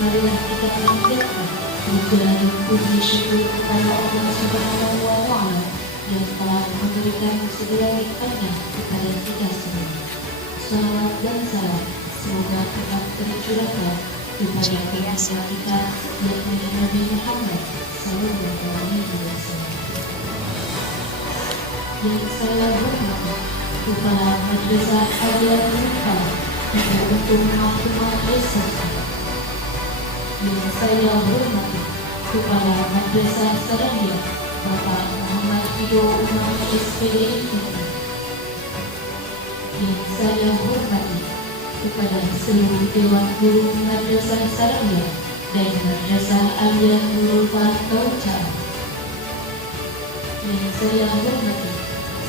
marilah kita panjatkan puja dan puji syukur kepada Allah Subhanahu wa Ta'ala yang telah memberikan segala nikmatnya kepada kita semua. Salawat dan salam semoga tetap tercurahkan kepada pengasih kita yakni Nabi Muhammad Sallallahu Alaihi Wasallam. Yang saya hormati Kepala Madrasah Al-Yaqin untuk Mahkamah Resepsi. Yang saya hormati Kepala Madrasah Sarania Bapak Muhammad Hido Umar SPDI. Yang saya hormati kepada seluruh Dewan Guru Madrasah Sarania dan Madrasah Alia Nurul Bantauca. Yang saya hormati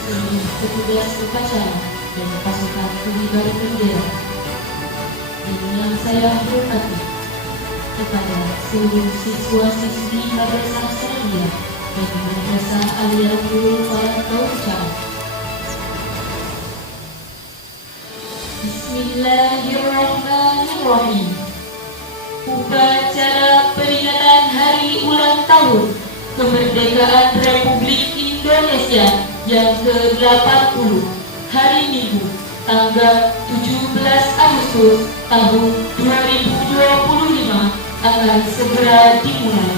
seluruh petugas upacara dan pasukan pengibar bendera. Dan yang saya hormati kepada seluruh siswa-siswi Madrasah Sarania dan Madrasah Alia Nurul Bantauca. Bismillahirrahmanirrahim. Upacara peringatan Hari Ulang Tahun Kemerdekaan Republik Indonesia yang ke-80 hari Minggu tanggal 17 Agustus tahun 2025 akan segera dimulai.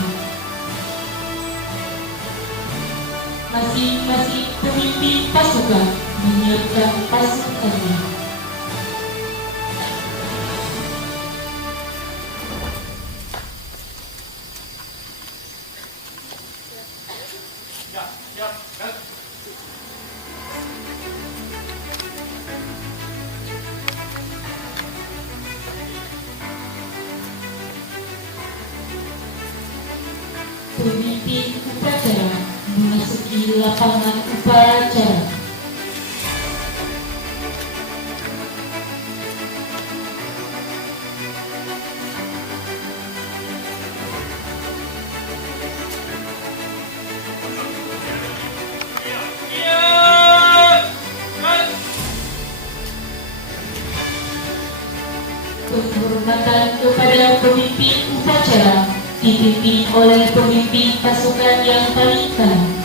Masing-masing pemimpin pasukan menyiapkan pasukannya. Pemimpin upacara memasuki lapangan upacara. Penghormatan kepada pemimpin upacara dipimpin oleh pemimpin pasukan yang paling kanan.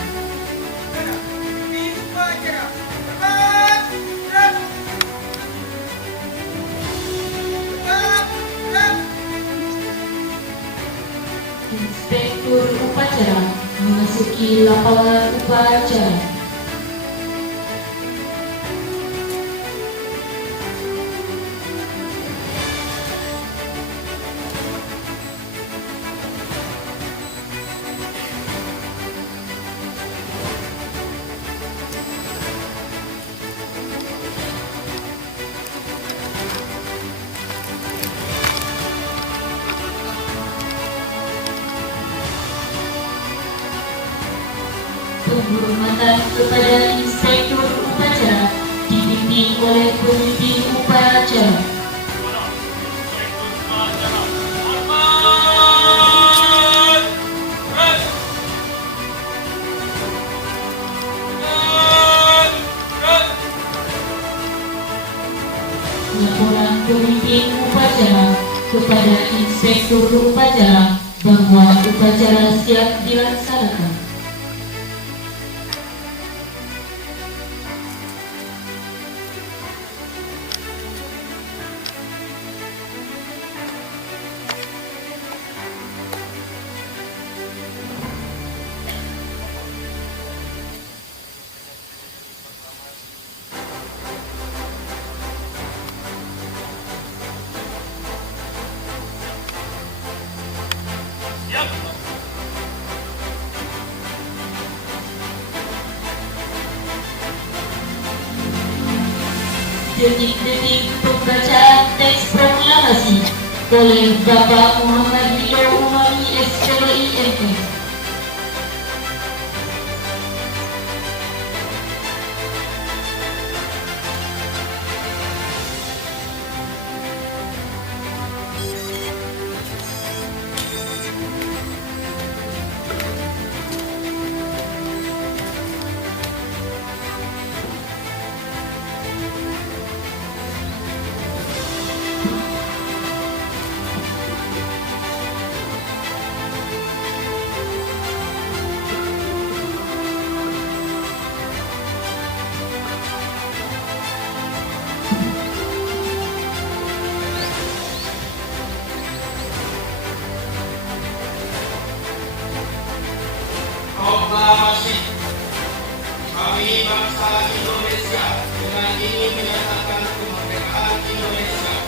Inspektur upacara memasuki lapangan upacara. Penghormatan kepada inspektur upacara dipimpin oleh pemimpin upacara. Laporan pemimpin upacara kepada inspektur upacara bahwa upacara siap dilaksanakan. Detik-detik pembacaan teks proklamasi oleh Bapak Muhammad Hido Umami SPDI MS. Kami bangsa Indonesia dengan ingin menyatakan kemerdekaan Indonesia.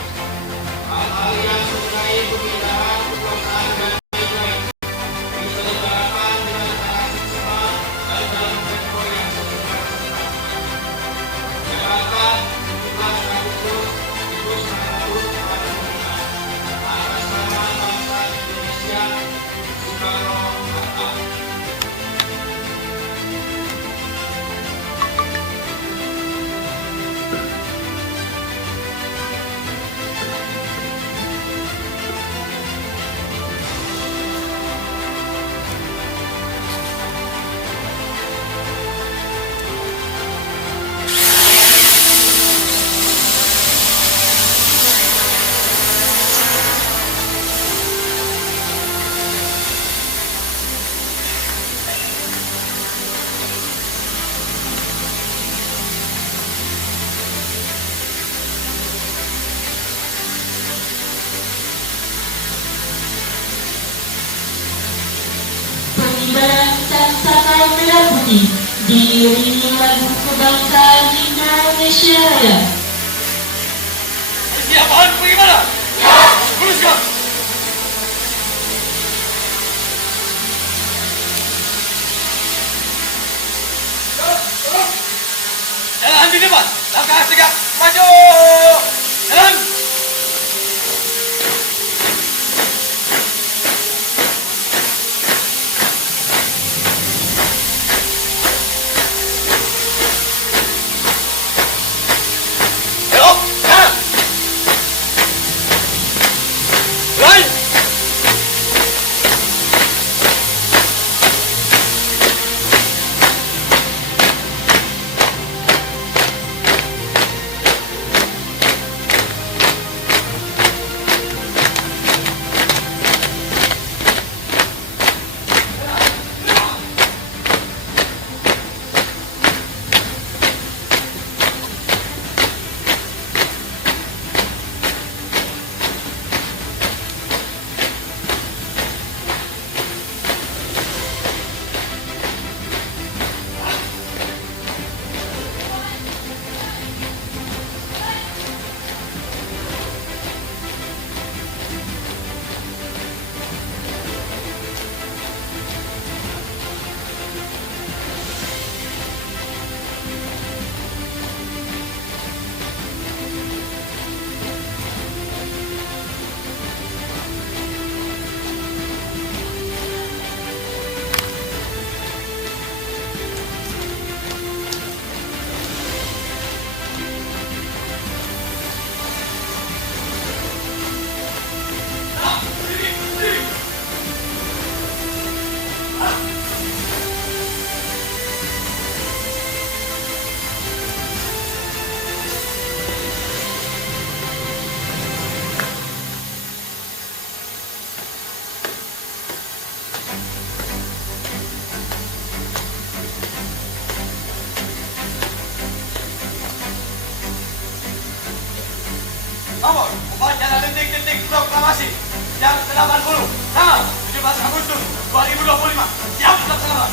Hal-hal yang mengenai pemindahan kekuasaan dan nilai diselenggarakan dengan cara sistema dan dalam tempo yang sesungguhnya. Jakarta, 17 Agustus 1945. Atas nama bangsa Indonesia, Soekarno-Hatta. Pengibaran sang saka merah putih diiringi lagu kebangsaan Indonesia Raya. Persiapan bagaimana? Teruskan. Jalan di depan, langkah tegak, maju. Jalan. Belok, kanan. Lain. Nomor upacara detik-detik proklamasi yang ke-80 tanggal 17 Agustus 2025. Siap dilaksanakan.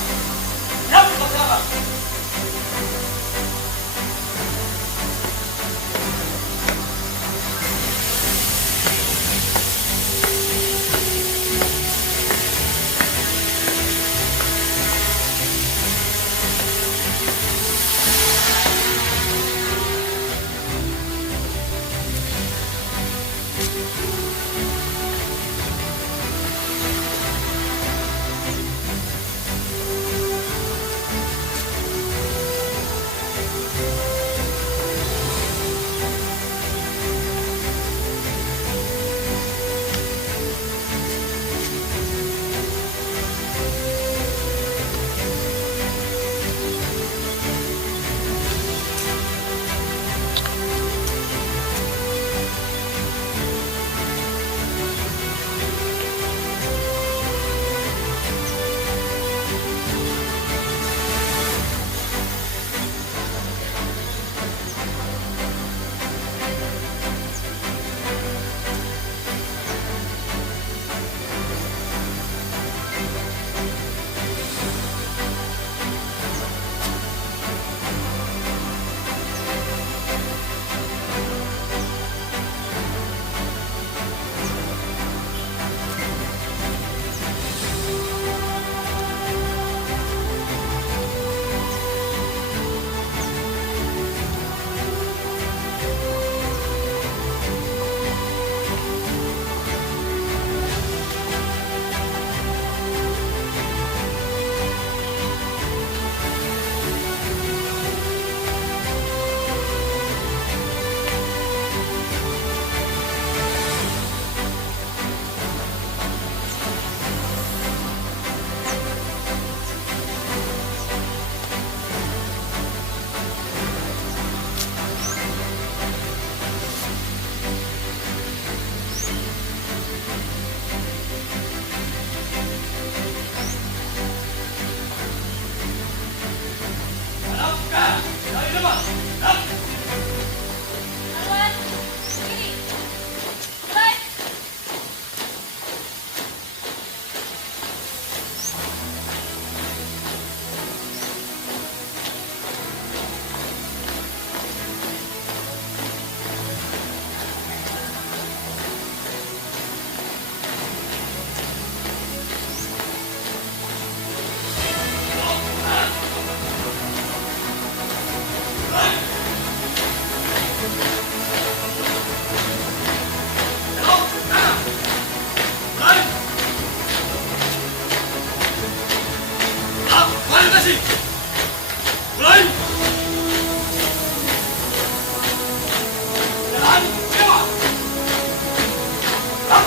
Siap dilaksanakan. Kamasi! Mulai! Jalan! Lima! Hah?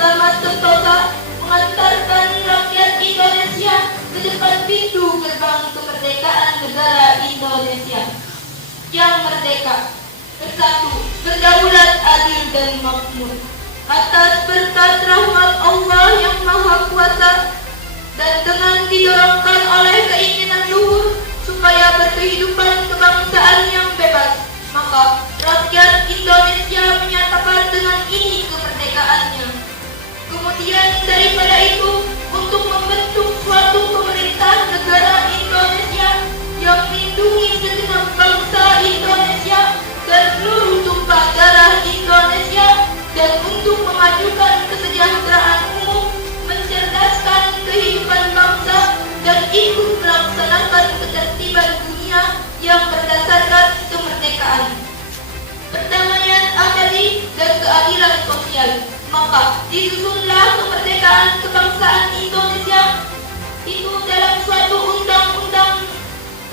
Selamat Sentosa mengantarkan rakyat Indonesia ke depan pintu gerbang kemerdekaan negara Indonesia yang merdeka, bersatu, berdaulat, adil dan makmur. Atas berkat rahmat Allah yang Maha Kuasa dan dengan didorongkan oleh keinginan luhur supaya berkehidupan kebangsaan yang bebas, maka rakyat Indonesia menyatakan dengan ini kemerdekaannya. Kemudian daripada itu, untuk membentuk suatu pemerintah negara Indonesia yang melindungi segenap bangsa Indonesia dan seluruh tumpah darah Indonesia, dan untuk memajukan kesejahteraan umum, mencerdaskan kehidupan bangsa, dan ikut melaksanakan ketertiban dunia yang berdasarkan kemerdekaan, perdamaian abadi, dan keadilan sosial. Maka disusunlah kemerdekaan kebangsaan Indonesia itu dalam suatu undang-undang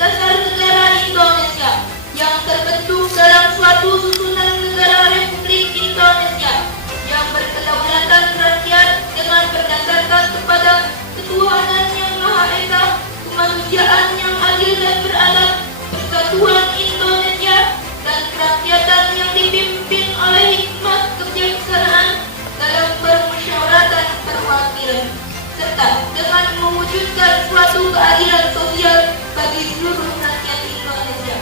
dasar negara Indonesia yang terbentuk dalam suatu susunan negara Republik Indonesia yang berkedaulatan rakyat dengan berdasarkan kepada ketuhanan yang Maha Esa, kemanusiaan yang adil dan beradab, persatuan Indonesia, dan kerakyatan yang dipimpin oleh hikmat kebijaksanaan dalam permusyawaratan perwakilan, serta dengan mewujudkan suatu keadilan sosial bagi seluruh rakyat Indonesia.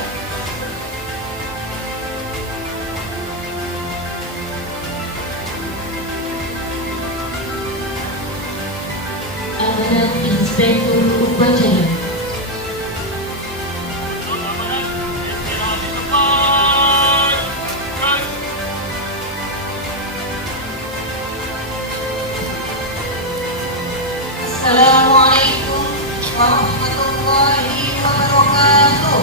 Amanat Inspektur Upacara. Assalamualaikum warahmatullahi wabarakatuh.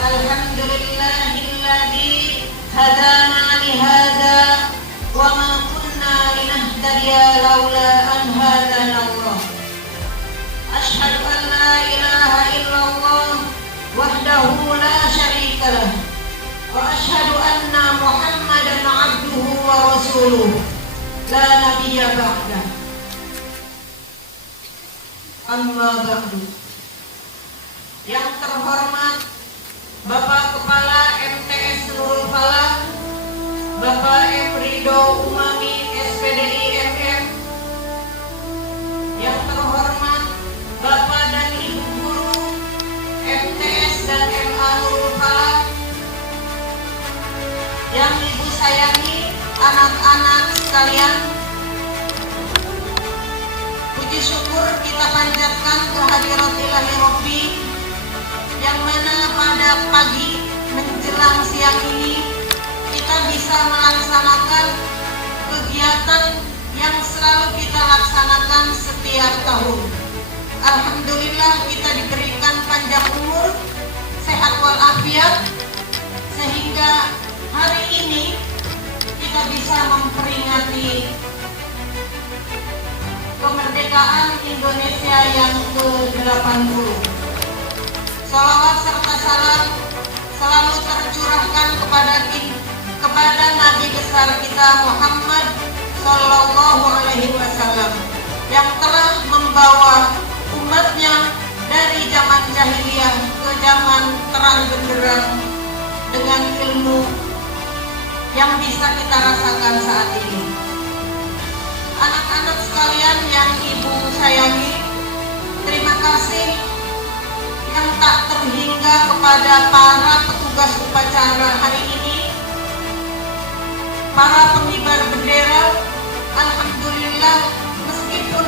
Alhamdulillahilladzi hadana li hadza wa ma kunna linahtadiya laula an hadana Allah. Asyhadu an la ilaha illallah wahdahu la syarika lah. Wa asyhadu anna Muhammadan abduhu wa rasuluh la nabiyya ba'dah. Amma ba'du. Yang terhormat Bapak Kepala MTS Nurul Falah, Bapak M. Ridho Umami SPDI MM. Yang terhormat Bapak dan Ibu Guru MTS dan MA Nurul Falah. Yang Ibu sayangi, anak-anak sekalian, puji syukur kita panjatkan kehadirat Ilahi Rabbi, yang mana pada pagi menjelang siang ini kita bisa melaksanakan kegiatan yang selalu kita laksanakan setiap tahun. Alhamdulillah kita diberikan panjang umur, sehat walafiat, sehingga hari ini kita bisa memperingati kemerdekaan Indonesia yang ke-80. Salawat serta salam selalu tercurahkan kepada Nabi besar kita Muhammad Sallallahu Alaihi Wasallam yang telah membawa umatnya dari zaman jahiliyah ke zaman terang benderang dengan ilmu yang bisa kita rasakan saat ini. Anak-anak sekalian yang Ibu sayangi, terima kasih yang tak terhingga kepada para petugas upacara hari ini, para pengibar bendera. Alhamdulillah, meskipun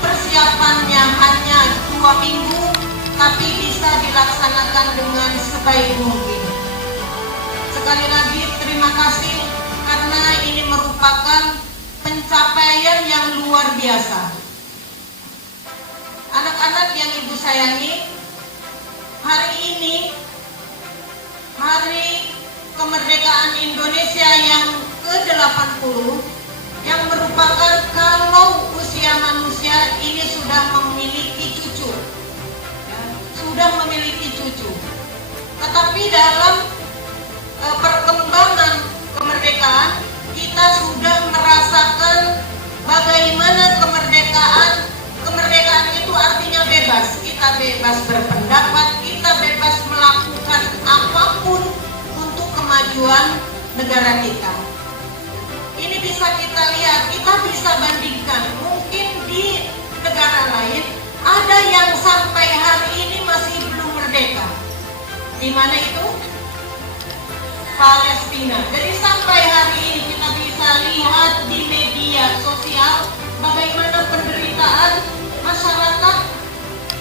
persiapannya hanya 2 minggu, tapi bisa dilaksanakan dengan sebaik mungkin. Sekali lagi terima kasih, karena ini merupakan pencapaian yang luar biasa. Anak-anak yang Ibu sayangi, hari ini Hari Kemerdekaan Indonesia yang ke-80, yang merupakan kalau usia manusia ini sudah memiliki cucu, Tetapi dalam bagaimana kemerdekaan. Kemerdekaan itu artinya bebas. Kita bebas berpendapat, kita bebas melakukan apapun untuk kemajuan negara kita. Ini bisa kita lihat, kita bisa bandingkan. Mungkin di negara lain ada yang sampai hari ini masih belum merdeka. Di mana itu? Palestina. Jadi sampai hari ini kita bisa lihat di media sosial bagaimana penderitaan masyarakat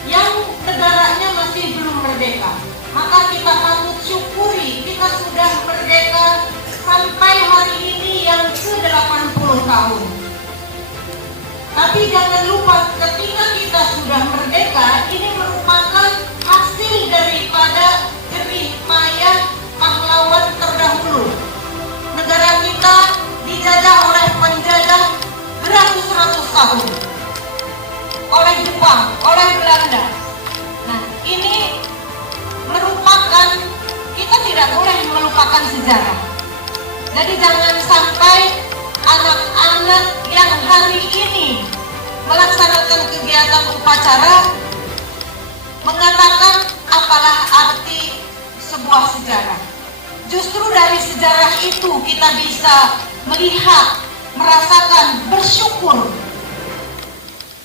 yang negaranya masih belum merdeka. Maka kita patut syukuri kita sudah merdeka sampai hari ini yang ke-80 tahun. Tapi jangan lupa ketika kita sudah merdeka, ini merupakan hasil daripada jerih payah pahlawan terdahulu. Negara kita dijajah oleh penjajah beratus-ratus tahun. Oleh Jepang, oleh Belanda. Nah, ini merupakan, kita tidak boleh melupakan sejarah. Jadi jangan sampai anak-anak yang hari ini melaksanakan kegiatan upacara mengatakan apalah arti sebuah sejarah. Justru dari sejarah itu kita bisa melihat, merasakan, bersyukur.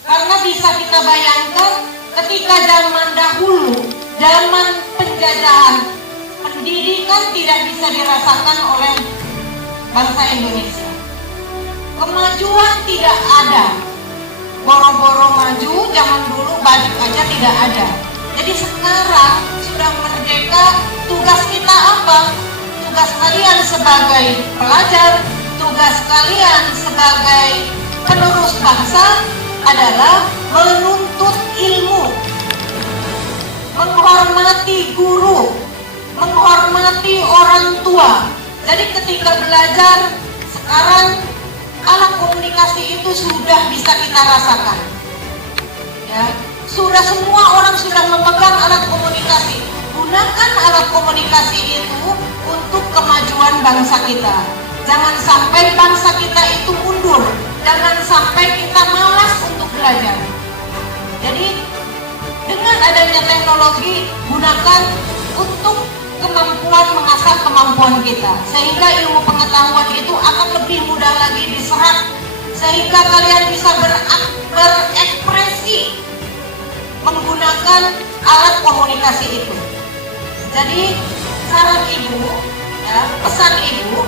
Karena bisa kita bayangkan ketika zaman dahulu, zaman penjajahan, pendidikan tidak bisa dirasakan oleh bangsa Indonesia. Kemajuan tidak ada. Boro-boro maju, zaman dulu balik aja tidak ada. Jadi sekarang sudah merdeka, tugas kita apa? Tugas kalian sebagai pelajar, tugas kalian sebagai penerus bangsa adalah menuntut ilmu, menghormati guru, menghormati orang tua. Jadi ketika belajar sekarang alat komunikasi itu sudah bisa kita rasakan. Ya, semua orang sudah memegang alat komunikasi. Gunakan alat komunikasi itu untuk kemajuan bangsa kita. Jangan sampai bangsa kita itu mundur. Jangan sampai kita malas untuk belajar. Jadi dengan adanya teknologi, gunakan untuk kemampuan mengasah kemampuan kita, sehingga ilmu pengetahuan itu akan lebih mudah lagi diserap, sehingga kalian bisa berekspresi menggunakan alat komunikasi itu. Jadi saran ibu, ya, pesan ibu,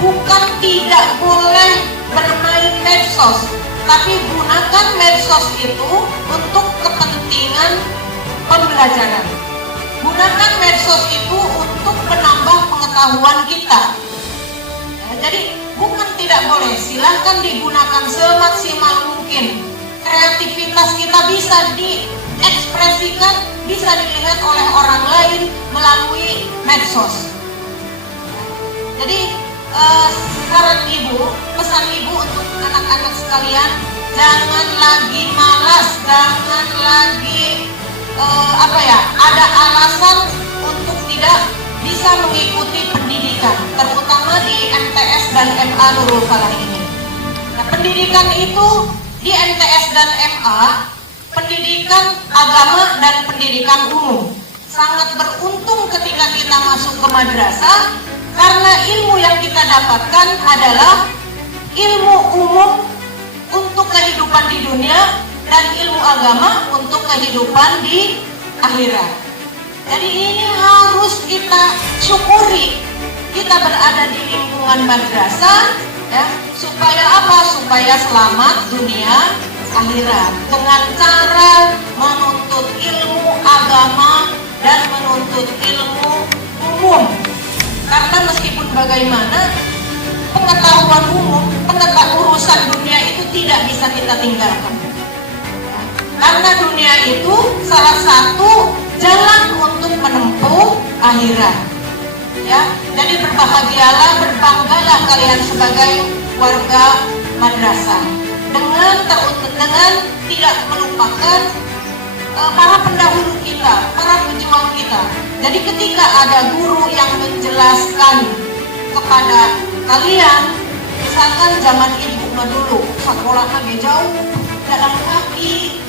bukan tidak boleh bermain medsos, tapi gunakan medsos itu untuk kepentingan pembelajaran. Gunakan medsos itu untuk menambah pengetahuan kita. Ya, jadi bukan tidak boleh, silahkan digunakan semaksimal mungkin. Kreativitas kita bisa diekspresikan, bisa dilihat oleh orang lain melalui medsos. Jadi saran ibu, pesan ibu untuk anak-anak sekalian, jangan lagi malas, jangan lagi ada alasan untuk tidak bisa mengikuti pendidikan, terutama di MTS dan MA Nurul Falah ini. Nah, pendidikan itu di MTS dan MA, pendidikan agama dan pendidikan umum. Sangat beruntung ketika kita masuk ke madrasah, karena ilmu yang kita dapatkan adalah ilmu umum untuk kehidupan di dunia dan ilmu agama untuk kehidupan di akhirat. Jadi ini harus kita syukuri. Kita berada di lingkungan madrasah, ya, supaya apa? Supaya selamat dunia akhirat dengan cara menuntut ilmu agama dan menuntut ilmu umum. Karena meskipun bagaimana, pengetahuan umum, pengetahuan urusan dunia itu tidak bisa kita tinggalkan. Karena dunia itu salah satu jalan untuk menempuh akhirat. Ya, jadi berbahagialah, berbanggalah kalian sebagai warga madrasah dengan tidak melupakan para pendahulu kita, para pejuang kita. Jadi ketika ada guru yang menjelaskan kepada kalian, misalkan zaman ibu mah dulu sekolahnya dia jauh, jalan kaki.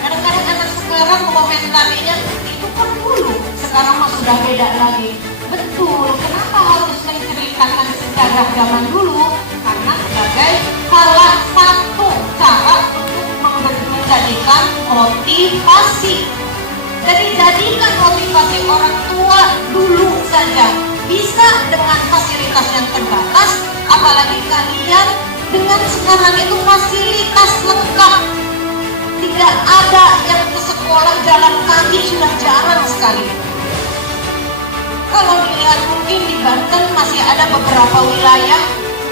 Kadang-kadang anak sekarang komentarinya itu kan dulu, sekarang mah sudah beda lagi. Betul, kenapa harus menceritakan sejarah zaman dulu? Karena sebagai salah satu cara untuk menjadikan motivasi. Jadi jadikan motivasi orang tua dulu saja. Bisa dengan fasilitas yang terbatas, apalagi kalian dengan sekarang itu fasilitas lengkap. Tidak ada yang ke sekolah jalan kaki, sudah jarang sekali. Kalau dilihat mungkin di Banten masih ada beberapa wilayah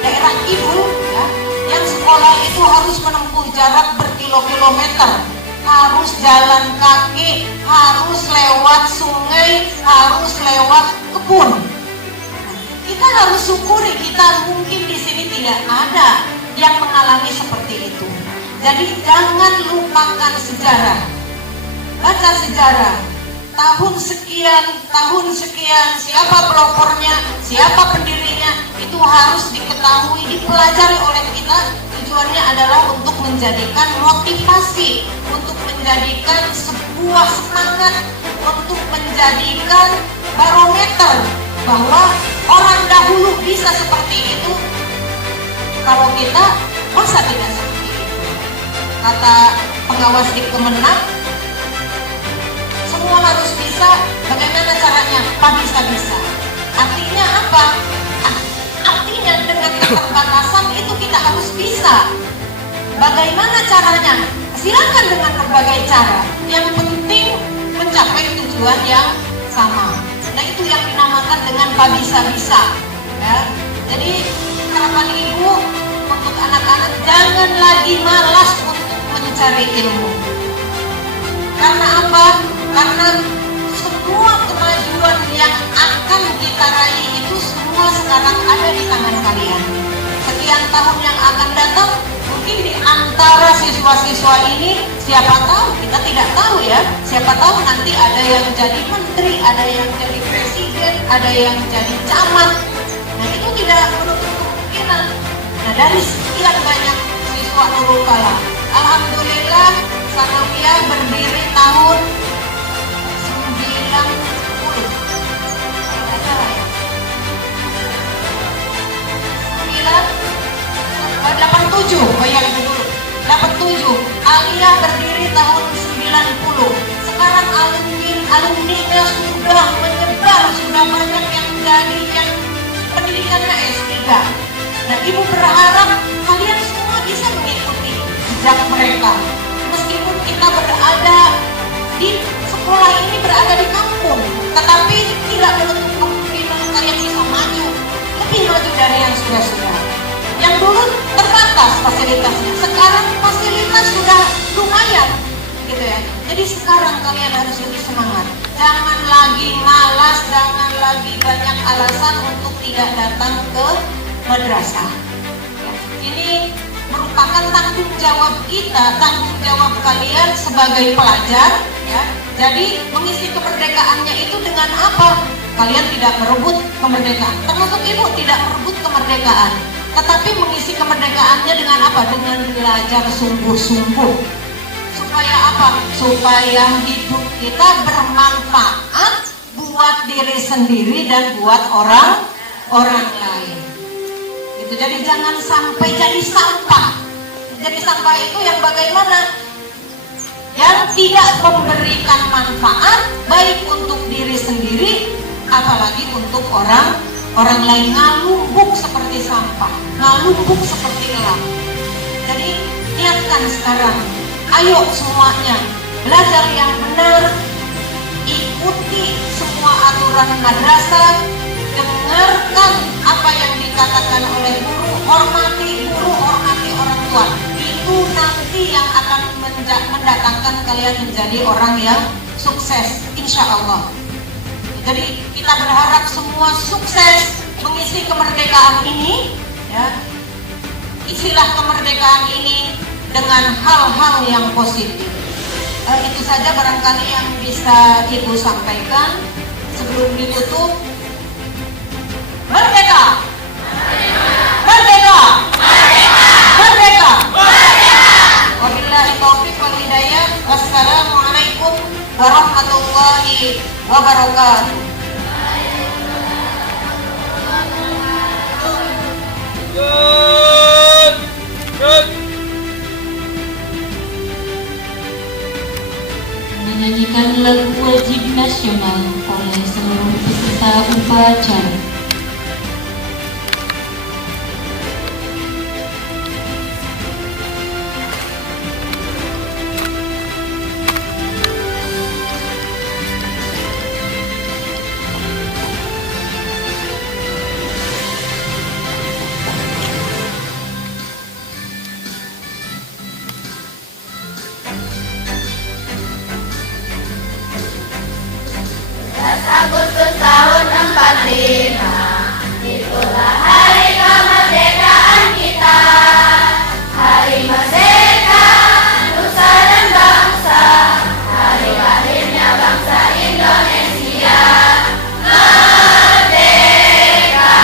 daerah kidul ya, yang sekolah itu harus menempuh jarak berkilo-kilometer, harus jalan kaki, harus lewat sungai, harus lewat kebun. Kita harus syukuri, kita mungkin di sini tidak ada yang mengalami seperti itu. Jadi jangan lupakan sejarah. Baca sejarah. Tahun sekian, siapa pelopornya, siapa pendirinya, itu harus diketahui, dipelajari oleh kita. Tujuannya adalah untuk menjadikan motivasi, untuk menjadikan sebuah semangat, untuk menjadikan barometer bahwa orang dahulu bisa seperti itu. Kalau kita masa tidak seperti itu? Kata pengawas di Kemenang, semua harus bisa. Bagaimana caranya? Bisa. Artinya apa? Artinya dengan keterbatasan itu kita harus bisa. Bagaimana caranya? Silakan dengan berbagai cara. Yang penting mencapai tujuan yang sama. Nah itu yang dinamakan dengan bisa. Ya. Jadi harapan ibu untuk anak-anak, jangan lagi malas untuk mencari ilmu. Karena apa? Karena semua kemajuan yang akan kita raih itu semua sekarang ada di tangan kalian. Sekian tahun yang akan datang, mungkin di antara siswa-siswa ini, siapa tahu, kita tidak tahu ya, siapa tahu nanti ada yang jadi menteri, ada yang jadi presiden, ada yang jadi camat. Nah itu tidak menutup kemungkinan. Nah dari sekian banyak siswa Nurul Falah, alhamdulillah Sanawiyah berdiri tahun 87, oh ya itu dulu 87, Aliyah berdiri tahun 90. Sekarang alumninya sudah menyebar, sudah banyak yang jadi yang pendidikannya S3. Nah ibu berharap kalian semua bisa mengikuti jejak mereka. Meskipun kita berada di sekolah ini, berada di kampung, tetapi tidak menutup kemungkinan kalian bisa maju, lebih maju dari yang sudah. Yang dulu terbatas fasilitasnya, sekarang fasilitas sudah lumayan, gitu ya. Jadi sekarang kalian harus lebih semangat. Jangan lagi malas, jangan lagi banyak alasan untuk tidak datang ke madrasah. Ini merupakan tanggung jawab kita, tanggung jawab kalian sebagai pelajar, ya. Jadi mengisi kemerdekaannya itu dengan apa? Kalian tidak merebut kemerdekaan, termasuk ibu tidak merebut kemerdekaan, tetapi mengisi kemerdekaannya dengan apa? Dengan belajar sungguh-sungguh. Supaya apa? Supaya hidup kita bermanfaat buat diri sendiri dan buat orang lain. Gitu. Jadi jangan sampai jadi sampah. Jadi sampah itu yang bagaimana? Yang tidak memberikan manfaat baik untuk diri sendiri, apalagi untuk orang lain. Ngalumpuk seperti sampah, ngalumpuk seperti elang. Jadi niatkan sekarang, ayo semuanya belajar yang benar, ikuti semua aturan madrasah, dengarkan apa yang dikatakan oleh guru, hormati guru, hormati orang tua. Itu nanti yang akan mendatangkan kalian menjadi orang yang sukses, insya Allah. Jadi kita berharap semua sukses mengisi kemerdekaan ini, ya. Isilah kemerdekaan ini dengan hal-hal yang positif. Itu saja barangkali yang bisa Ibu sampaikan sebelum ditutup. Merdeka! Merdeka! Merdeka! Wabillahi taufik wal hidayah. Wassalamualaikum warahmatullahi wabarakatuh. Menyanyikan lagu wajib nasional oleh seluruh peserta upacara. Agustus tahun 45, itulah hari kemerdekaan kita. Hari merdeka, nusa dan bangsa, hari lahirnya bangsa Indonesia. Merdeka,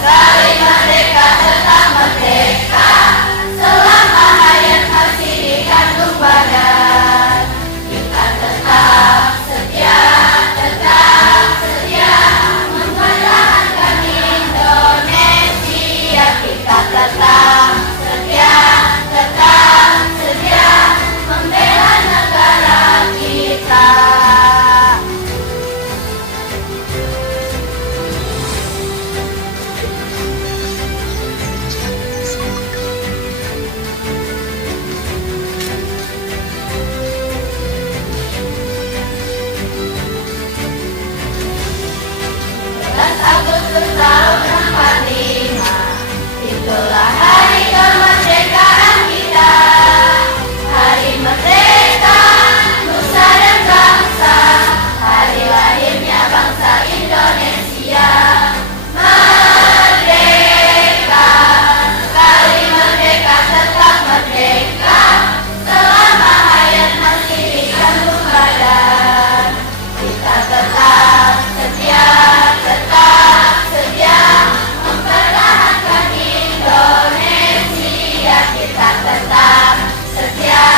sekali merdeka tetap merdeka, selama hayat masih dikandung badan. Kita tetap setia mempertahankan Indonesia. Kita tetap setia membela negara kita. Agustus tahun 45, itulah hari kemerdekaan kita. Hari merdeka, nusa dan bangsa, hari lahirnya bangsa Indonesia. Merdeka, sekali merdeka tetap merdeka, selama hayat masih dikandung badan. Kita tetap setia mempertahankan Indonesia. Kita tetap setia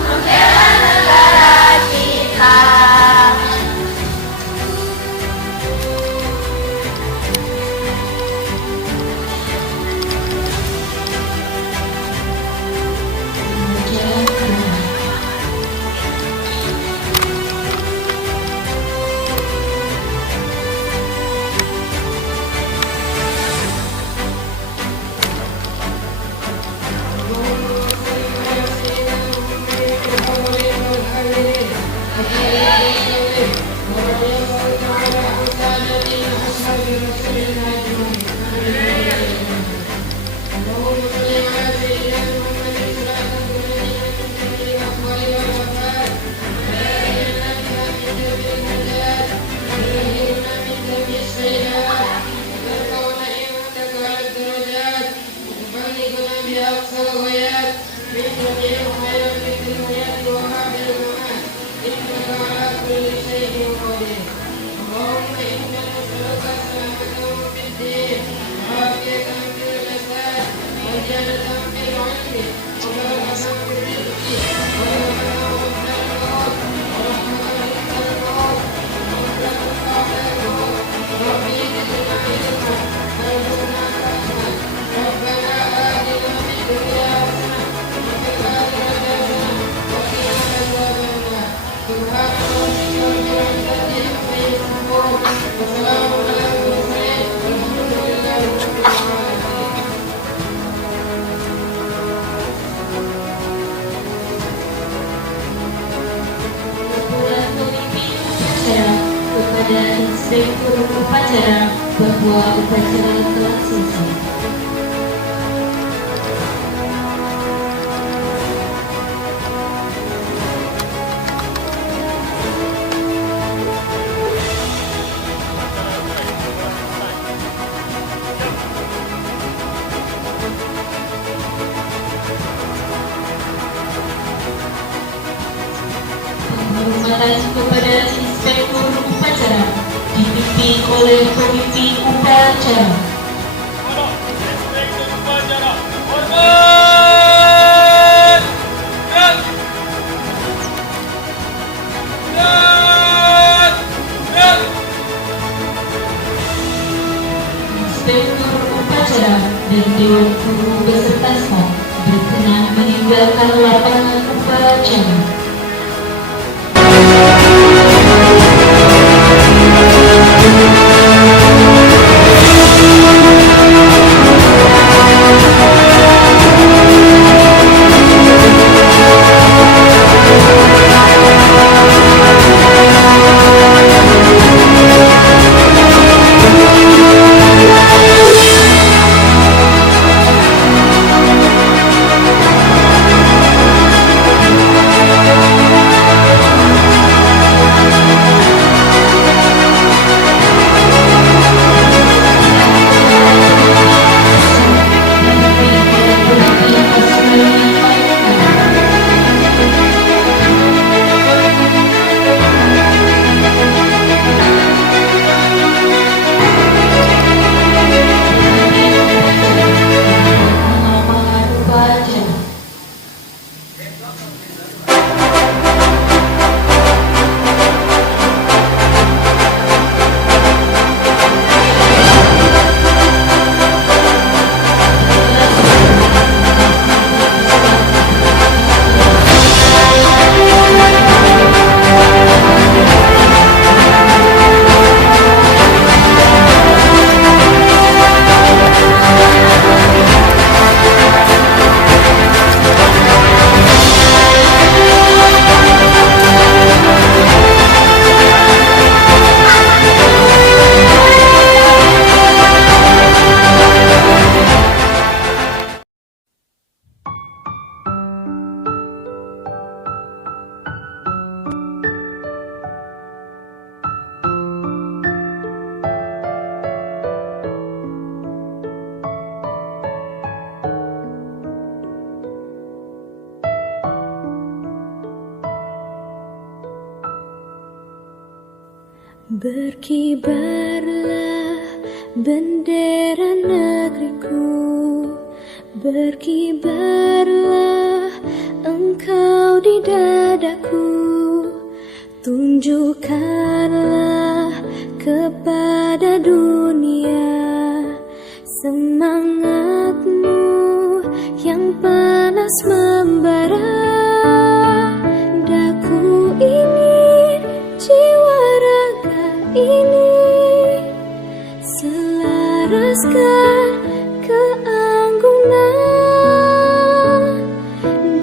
membela negara kita. Kepada inspektur upacara bahwa upacara telah selesai. Penghormatan kepada inspektur upacara dipimpin oleh pemimpin upacara. Inspektur upacara guru beserta staf berkenan meninggalkan lapangan upacara. Berkibarlah bendera negeriku, berkibarlah engkau di dadaku, tunjukkanlah kepada dunia semangatmu yang panas membara. Daku ingin jiwa raga ini selaraskan keanggunan.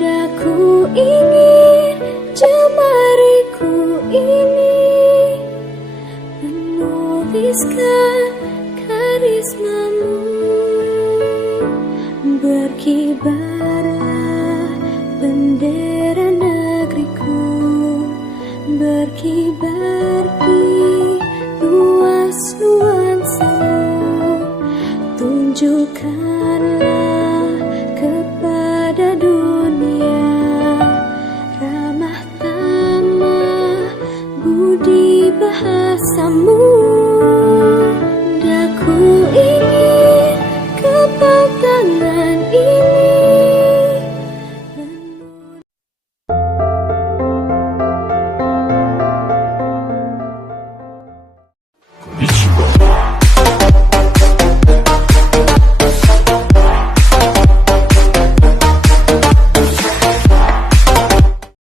Daku ingin jemariku ini menuliskan karismamu. Berkibarlah bendera negeriku, berkibar di luas nuansamu, tunjukkan